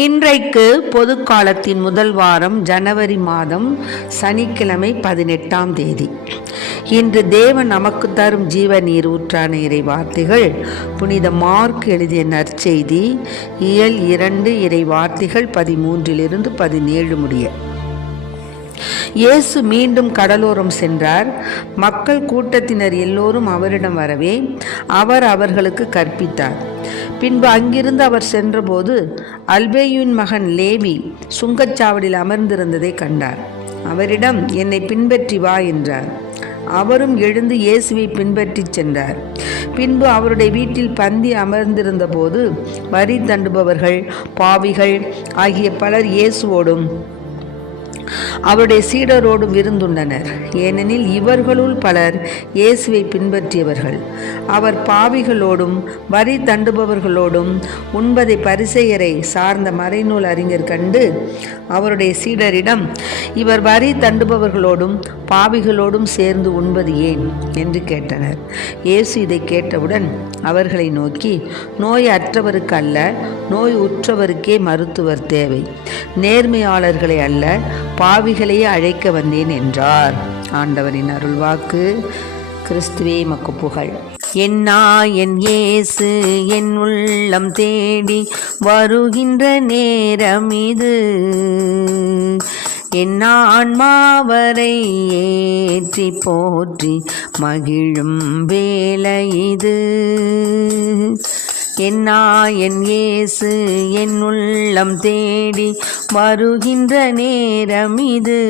இன்றைக்கு பொது காலத்தின் முதல் வாரம் ஜனவரி மாதம் சனிக்கிழமை 18ஆம் தேதி. இன்று தேவன் நமக்கு தரும் ஜீவ நீர் ஊற்றான இறை வார்த்தைகள் புனித மார்க் எழுதிய நற்செய்தி இயல் 2 இறை வார்த்தைகள் 13 17 முடிய. இயேசு மீண்டும் கடலோரம் சென்றார். மக்கள் கூட்டத்தினர் எல்லோரும் அவரிடம் வரவே அவர் அவர்களுக்கு கற்பித்தார். பின்பு அங்கிருந்து அவர் சென்றபோது அல்பேயுவின் மகன் லேவி சுங்கச்சாவடியில் அமர்ந்திருந்ததை கண்டார். அவரிடம், என்னை பின்பற்றி வா என்றார். அவரும் எழுந்து இயேசுவை பின்பற்றி சென்றார். பின்பு அவருடைய வீட்டில் பந்தி அமர்ந்திருந்த போது வரி தண்டுபவர்கள், பாவிகள் ஆகிய பலர் இயேசுவோடும் அவருடைய சீடரோடும் விருந்துண்டனர். ஏனெனில் இவர்களுள் பலர் இயேசுவை பின்பற்றியவர்கள். அவர் பாவிகளோடும் வரி தண்டுபவர்களோடும் உண்பதை பரிசேயரை சார்ந்த மறைநூல் அறிஞர் கண்டு அவருடைய சீடரிடம், இவர் வரி தண்டுபவர்களோடும் பாவிகளோடும் சேர்ந்து உண்பது ஏன் என்று கேட்டனர். இயேசு இதை கேட்டவுடன் அவர்களை நோக்கி, நோய் அற்றவருக்கு அல்ல, நோய் உற்றவருக்கே மருத்துவர் தேவை. நேர்மையாளர்களை அல்ல, பாவிகளையே அழைக்க வந்தேன் என்றார். ஆண்டவரின் அருள்வாக்கு. கிறிஸ்துவே மக்கு புகழ். என் இயேசு என் உள்ளம் தேடி வருகின்ற நேரம் இது. என் ஆன்மாவரை ஏற்றி போற்றி மகிழும் வேளை இது. என் இயேசு என் உள்ளம் தேடி வருகின்ற நேரம் இது.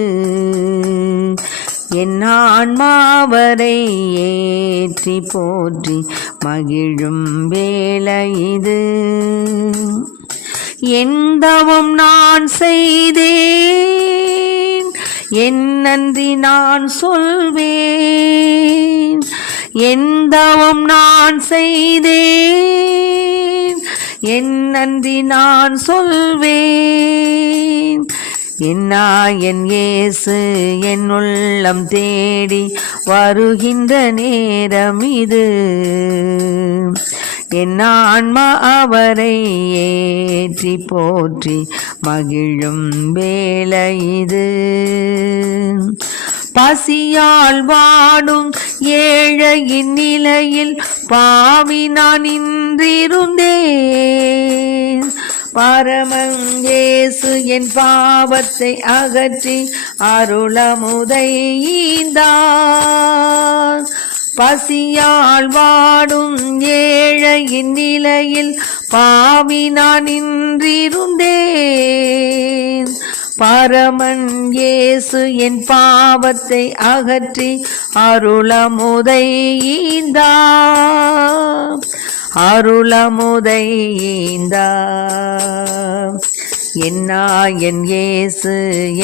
என் ஆன்மாவரை ஏற்றி போற்றி மகிழும் வேளை இது. என் தவம் நான் செய்தேன், என் நன்றி நான் சொல்வேன். என் தவம் நான் செய்தேன், என் நன்றி நான் சொல்வேன். என் இயேசு என் உள்ளம் தேடி வருகின்ற நேரம் இது. என் ஆன்மா அவரை ஏற்றி போற்றி மகிழும் வேளை இது. பசியால் வாடும் ஏழையின் நிலையில் பாவி நான் நின்றிருந்தேன். பரமன் இயேசு என் பாவத்தை அகற்றி அருளமுதை ஈந்தார். பசியால் வாடும் ஏழையின் நிலையில் பாவி நான் நின்றிருந்தேன். பரமன் இயேசு என் பாவத்தை அகற்றி அருளமுதை ஈந்தார். அருளமுதை ஈந்தார். என் இயேசு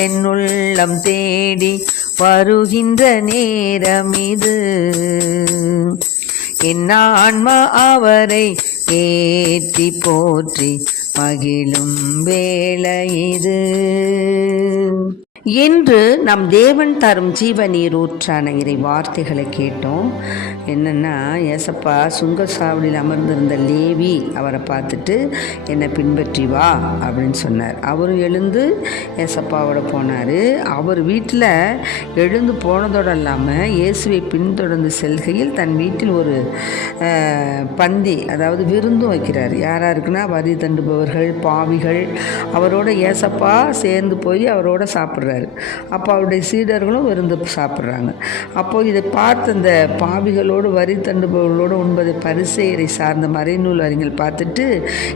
என் உள்ளம் தேடி வருகின்ற நேரம் இது. என் ஆன்மா அவரை ஏற்றி போற்றி மகிழும் வேளை இது. என்று நம் தேவன் தரும் ஜீவ நீர் ஊற்றான இறை வார்த்தைகளை கேட்டோம். என்னென்னா, ஏசப்பா சுங்கச்சாவடியில் அமர்ந்திருந்த லேவி அவரை பார்த்துட்டு, என்னை பின்பற்றி வா அப்படின்னு சொன்னார். அவரும் எழுந்து ஏசப்பாவோட போனார். அவர் வீட்டில் எழுந்து போனதோடு இல்லாமல் இயேசுவை பின்தொடர்ந்து செல்கையில் தன் வீட்டில் ஒரு பந்தி, அதாவது விருந்தும் வைக்கிறார். யாராருக்குன்னா, வரி தண்டுபவர்கள், பாவிகள், அவரோட ஏசப்பா சேர்ந்து போய் அவரோட சாப்பிட்றாரு. அப்போ அவருடைய சீடர்களும் விருந்து சாப்பிட்றாங்க. அப்போது இதை பார்த்து அந்த பாவிகளோடு வரி தண்டுபவர்களோடு உண்பதை பரிசேயரை சார்ந்த மறைநூல் அறிஞர் பார்த்துட்டு,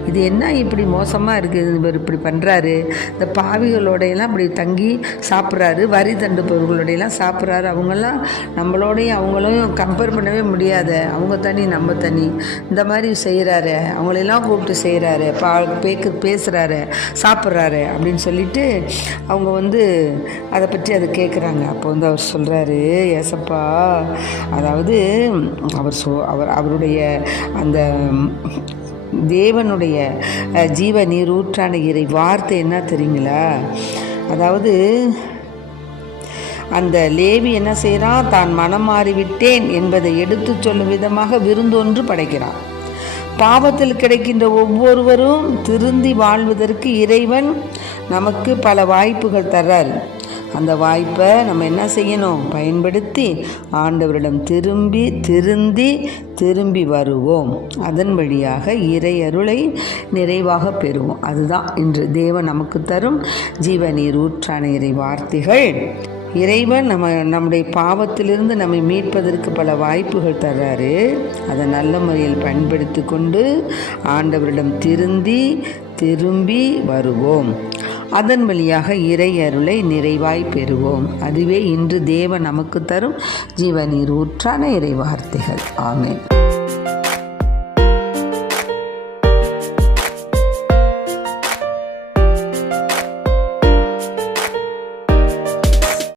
இது என்ன இப்படி மோசமாக இருக்குது, இவர் இப்படி பண்ணுறாரு, இந்த பாவிகளோடையெல்லாம் இப்படி தங்கி சாப்பிட்றாரு, வரி தண்டுபவர்களோடையெல்லாம் சாப்பிட்றாரு, அவங்கெல்லாம் நம்மளோடையும் அவங்களையும் கம்பேர் பண்ணவே முடியாது, அவங்க தனி நம்ம தனி, இந்த மாதிரி செய்கிறாரு, அவங்களெல்லாம் கூப்பிட்டு செய்கிறாரு, பேசுகிறாரு, சாப்பிட்றாரு அப்படின்னு சொல்லிட்டு அவங்க அதை பற்றி அதை கேட்குறாங்க. அப்போ அவர் சொல்கிறாரு, ஏசப்பா, அதாவது அவருடைய அந்த தேவனுடைய ஜீவ நீர் ஊற்றான இறை வார்த்தை என்ன தெரியுங்களா? அதாவது அந்த லேவி என்ன செய்கிறான், தான் மனம் மாறிவிட்டேன் என்பதை எடுத்து சொல்லும் விதமாக விருந்தொன்று படைக்கிறான். பாவத்தில் கிடைக்கின்ற ஒவ்வொருவரும் திருந்தி வாழ்வதற்கு இறைவன் நமக்கு பல வாய்ப்புகள் தர்றார். அந்த வாய்ப்பை நம்ம என்ன செய்யணும்? பயன்படுத்தி ஆண்டவரிடம் திரும்பி வருவோம். அதன் வழியாக இறை அருளை நிறைவாக பெறுவோம். அதுதான் இன்று தேவன் நமக்கு தரும் ஜீவநீர் ஊற்றான இறை வார்த்தைகள். இறைவன் நம்முடைய பாவத்திலிருந்து நம்மை மீட்பதற்கு பல வாய்ப்புகள் தர்றாரு. அதை நல்ல முறையில் பயன்படுத்தி கொண்டு ஆண்டவரிடம் திரும்பி வருவோம். அதன் வழியாக இறை அருளை நிறைவாய் பெறுவோம். அதுவே இன்று தேவன் நமக்கு தரும் ஜீவநீர் ஊற்றான இறை வார்த்தைகள். ஆமென்.